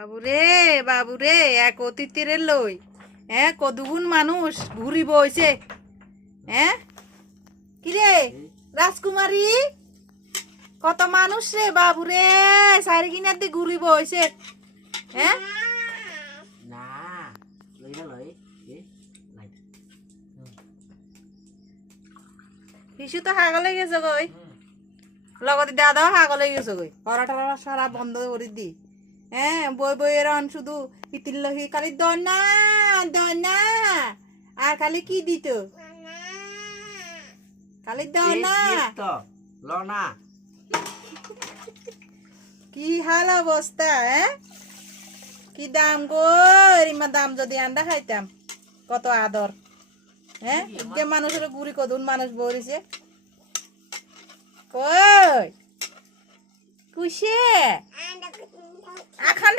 বাবুরে বাবুরে এক অতিথিরে লই কদুগুন মানুষ ঘুরিব হইছে কিরে রাজকুমারী কত মানুষ রে বাবুরে সারি কিনার দিয়ে ঘুরিব হইছে না লই না লই শিশু তো হাগল হয়ে গেছে গই লগতে দাদাও হাগল হয়ে গেছে গই পরাটা সারা বন্ধ করে দি বই বই এরন শুধু পিতিল্লহি খালি দনা দনা আর খালি কি দিত খালি দনা তো লনা কি হাল অবস্থা কি দাম গো এরিমা দাম যদি আন্ডা খাইতাম কত আদর যে মানুষের গুড়ি কদুন মানুষ বরিছে কই কুশে আখান